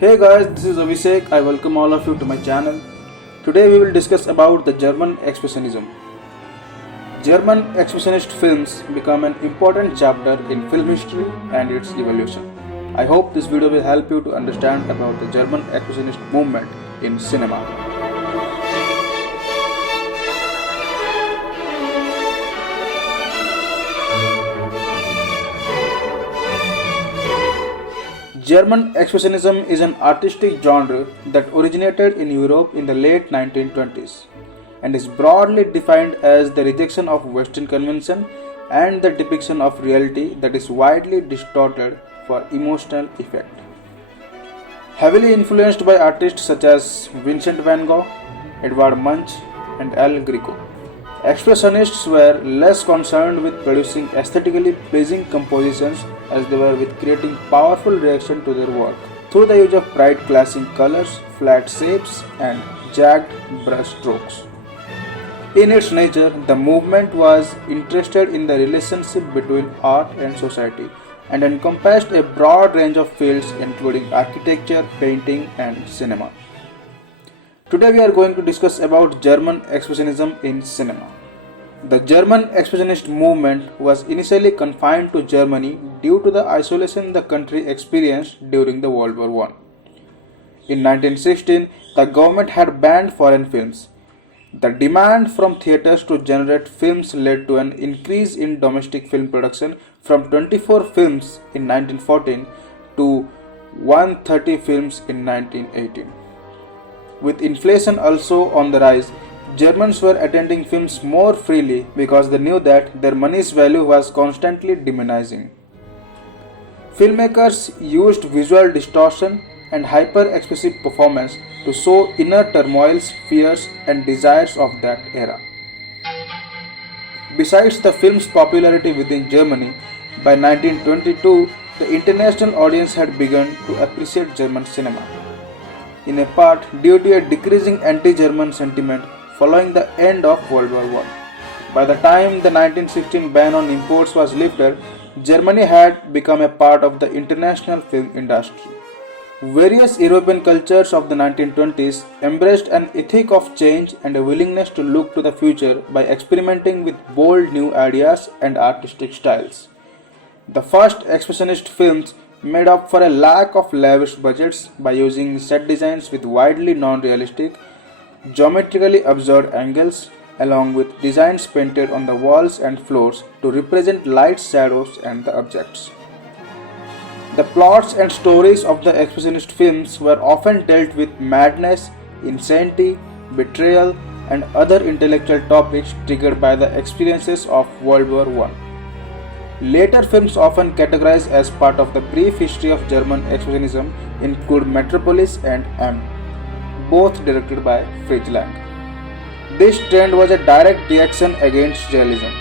Hey guys, this is Abhishek. I welcome all of you to my channel. Today we will discuss about the German Expressionism. German Expressionist films become an important chapter in film history and its evolution. I hope this video will help you to understand about the German Expressionist movement in cinema. German Expressionism is an artistic genre that originated in Europe in the late 1920s and is broadly defined as the rejection of Western convention and the depiction of reality that is widely distorted for emotional effect. Heavily influenced by artists such as Vincent van Gogh, Edvard Munch, and El Greco, Expressionists were less concerned with producing aesthetically pleasing compositions as they were with creating powerful reaction to their work through the use of bright clashing colors, flat shapes, and jagged brush strokes. In its nature, the movement was interested in the relationship between art and society and encompassed a broad range of fields including architecture, painting, and cinema. Today we are going to discuss about German Expressionism in cinema. The German Expressionist movement was initially confined to Germany due to the isolation the country experienced during the World War I. In 1916, the government had banned foreign films. The demand from theatres to generate films led to an increase in domestic film production from 24 films in 1914 to 130 films in 1918. With inflation also on the rise, Germans were attending films more freely because they knew that their money's value was constantly diminishing. Filmmakers used visual distortion and hyper-expressive performance to show inner turmoils, fears, and desires of that era. Besides the film's popularity within Germany, by 1922, the international audience had begun to appreciate German cinema, in a part due to a decreasing anti-German sentiment following the end of World War I. By the time the 1916 ban on imports was lifted, Germany had become a part of the international film industry. Various European cultures of the 1920s embraced an ethic of change and a willingness to look to the future by experimenting with bold new ideas and artistic styles. The first expressionist films made up for a lack of lavish budgets by using set designs with widely non-realistic, geometrically absurd angles, along with designs painted on the walls and floors to represent light shadows and the objects. The plots and stories of the expressionist films were often dealt with madness, insanity, betrayal, and other intellectual topics triggered by the experiences of World War I. Later films often categorized as part of the brief history of German Expressionism include Metropolis and M, both directed by Fritz Lang. This trend was a direct reaction against realism.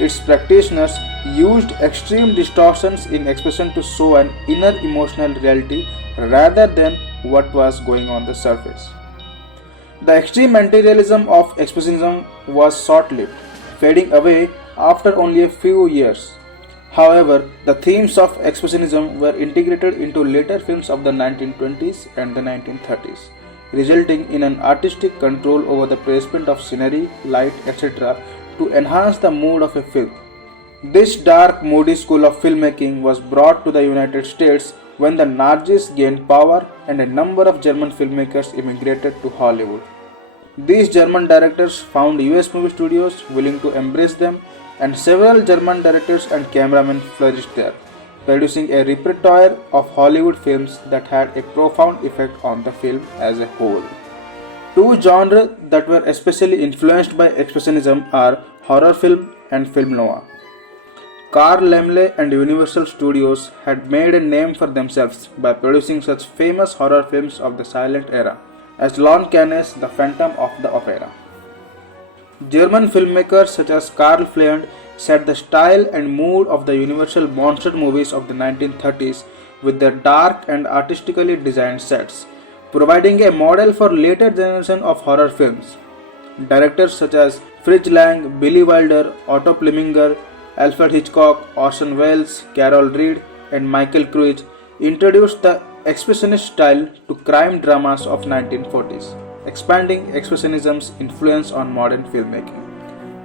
Its practitioners used extreme distortions in expression to show an inner emotional reality rather than what was going on the surface. The extreme anti-realism of Expressionism was short-lived, fading away after only a few years. However, the themes of Expressionism were integrated into later films of the 1920s and the 1930s, resulting in an artistic control over the placement of scenery, light, etc. to enhance the mood of a film. This dark, moody school of filmmaking was brought to the United States when the Nazis gained power and a number of German filmmakers immigrated to Hollywood. These German directors found US movie studios willing to embrace them, and several German directors and cameramen flourished there, producing a repertoire of Hollywood films that had a profound effect on the film as a whole. Two genres that were especially influenced by Expressionism are horror film and film noir. Carl Laemmle and Universal Studios had made a name for themselves by producing such famous horror films of the silent era as Lon Chaney's The Phantom of the Opera. German filmmakers such as Karl Freund set the style and mood of the Universal monster movies of the 1930s with their dark and artistically designed sets, providing a model for later generation of horror films. Directors such as Fritz Lang, Billy Wilder, Otto Preminger, Alfred Hitchcock, Orson Welles, Carol Reed, and Michael Cruise introduced the expressionist style to crime dramas of 1940s, expanding expressionism's influence on modern filmmaking.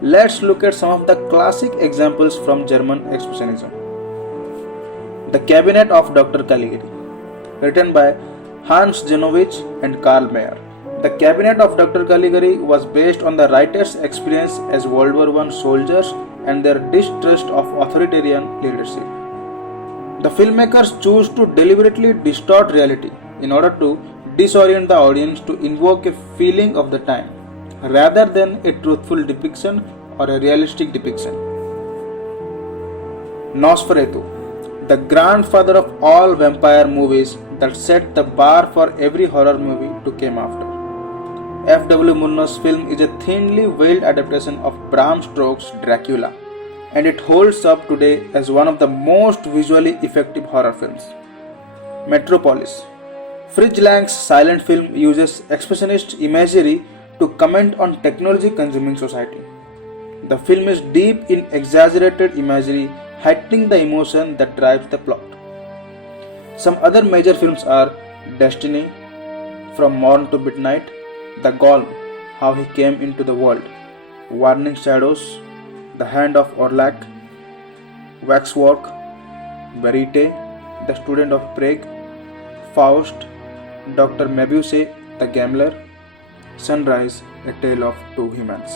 Let's look at some of the classic examples from German expressionism. The Cabinet of Dr. Caligari, written by Hans Janowitz and Karl Mayer. The Cabinet of Dr. Caligari was based on the writer's experience as World War I soldiers and their distrust of authoritarian leadership. The filmmakers choose to deliberately distort reality in order to disorient the audience to invoke a feeling of the time, rather than a truthful depiction or a realistic depiction. Nosferatu, the grandfather of all vampire movies that set the bar for every horror movie to come after. F.W. Murnau's film is a thinly veiled adaptation of Bram Stoker's Dracula, and it holds up today as one of the most visually effective horror films. Metropolis. Fritz Lang's silent film uses expressionist imagery to comment on technology-consuming society. The film is deep in exaggerated imagery, heightening the emotion that drives the plot. Some other major films are Destiny, From Morn to Midnight, The Golem, How He Came into the World, Warning Shadows, The Hand of Orlac, Waxwork, Verite, The Student of Prague, Faust, Dr. Mabuse, The Gambler, Sunrise, A Tale of Two Humans.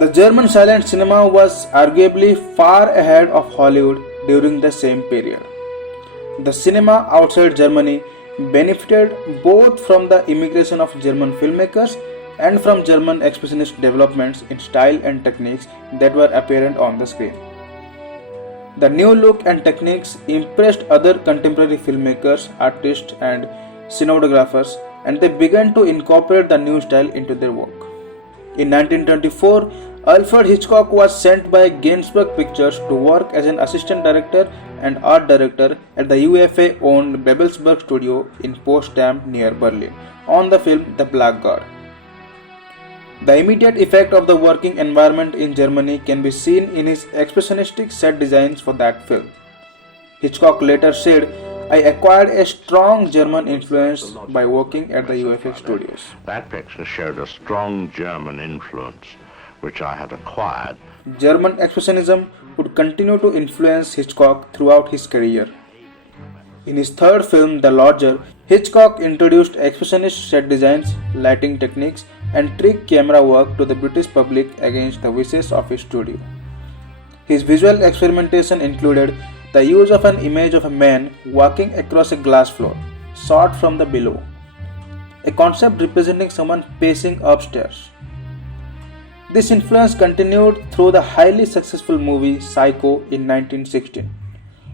The German silent cinema was arguably far ahead of Hollywood during the same period. The cinema outside Germany benefited both from the immigration of German filmmakers and from German expressionist developments in style and techniques that were apparent on the screen. The new look and techniques impressed other contemporary filmmakers, artists, and cinematographers, and they began to incorporate the new style into their work. In 1924, Alfred Hitchcock was sent by Gainsbourg Pictures to work as an assistant director and art director at the UFA-owned Babelsberg studio in Potsdam near Berlin on the film The Blackguard. The immediate effect of the working environment in Germany can be seen in his expressionistic set designs for that film. Hitchcock later said, "I acquired a strong German influence by working at the UFA studios." That picture showed a strong German influence, which I had acquired. German expressionism would continue to influence Hitchcock throughout his career. In his third film, The Lodger, Hitchcock introduced expressionist set designs, lighting techniques, and trick camera work to the British public against the wishes of his studio. His visual experimentation included the use of an image of a man walking across a glass floor, shot from the below, a concept representing someone pacing upstairs. This influence continued through the highly successful movie Psycho in 1916,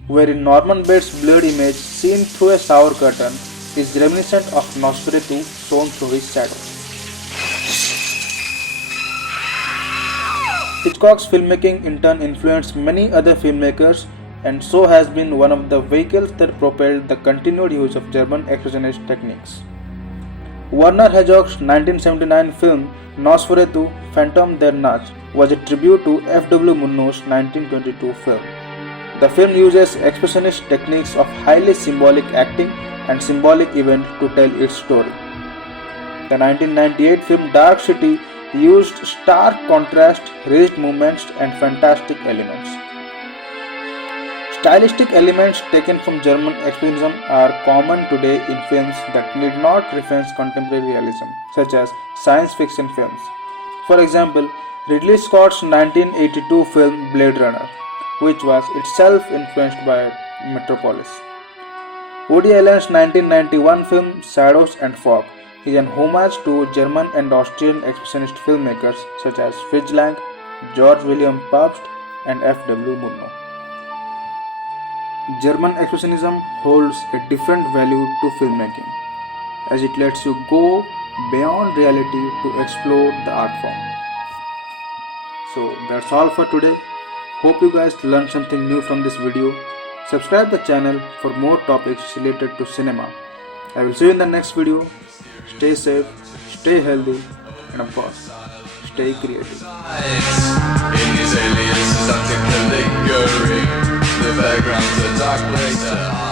wherein Norman Bates' blurred image seen through a shower curtain is reminiscent of Nosferatu shown through his shadow. Hitchcock's filmmaking in turn influenced many other filmmakers and so has been one of the vehicles that propelled the continued use of German expressionist techniques. Werner Herzog's 1979 film Nosferatu Phantom der Nacht was a tribute to F.W. Murnau's 1922 film. The film uses expressionist techniques of highly symbolic acting and symbolic event to tell its story. The 1998 film Dark City used stark contrast, raised movements, and fantastic elements. Stylistic elements taken from German expressionism are common today in films that need not reference contemporary realism, such as science fiction films. For example, Ridley Scott's 1982 film Blade Runner, which was itself influenced by Metropolis. Woody Allen's 1991 film Shadows and Fog is an homage to German and Austrian expressionist filmmakers such as Fritz Lang, George William Pabst, and F.W. Murnau. German expressionism holds a different value to filmmaking, as it lets you go beyond reality to explore the art form. So that's all for today. Hope you guys learned something new from this video. Subscribe the channel for more topics related to cinema. I will see you in the next video. Stay safe, stay healthy, and of course, stay creative. In these aliens, stuck in the lingering. The background's a dark place to hide.